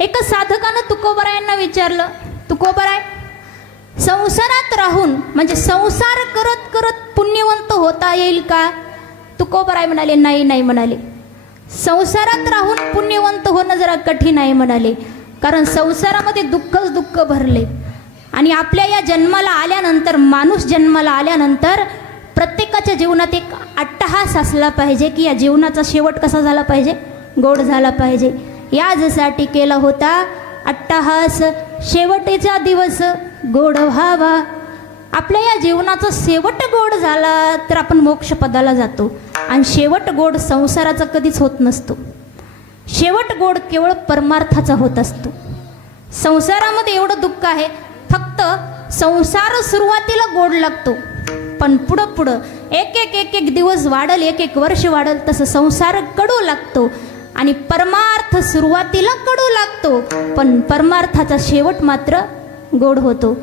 एका साधकानं तुकोबरायांना विचारलं, तुकोबराय, संसारात राहून म्हणजे संसार करत करत पुण्यवंत होता येईल का? तुकोबराय म्हणाले, नाही नाही म्हणाले. संसारात राहून पुण्यवंत होणं जरा कठीण आहे म्हणाले, कारण संसारामध्ये दुःखच दुःख भरले. आणि आपल्या या जन्माला आल्यानंतर, माणूस जन्माला आल्यानंतर प्रत्येकाच्या जीवनात एक अट्टहास असला पाहिजे की या जीवनाचा शेवट कसा झाला पाहिजे, गोड झाला पाहिजे. यासाठी केला होता अट्टहास, शेवटीचा दिवस गोड व्हावा. आपल्या या जीवनाचा शेवट गोड झाला तर आपण मोक्षपदाला जातो. आणि शेवट गोड संसाराचा कधीच होत नसतो. शेवट गोड केवळ परमार्थाचा होत असतो. संसारामध्ये एवढं दुःख आहे, फक्त संसार सुरुवातीला गोड लागतो, पण पुढं पुढं एक एक एक एक दिवस वाढल, एक एक वर्ष वाढल, तसं संसार कडू लागतो. आणि परमार्थ सुरुवातीला कडू लागतो, पण परमार्थाचा शेवट मात्र गोड होतो.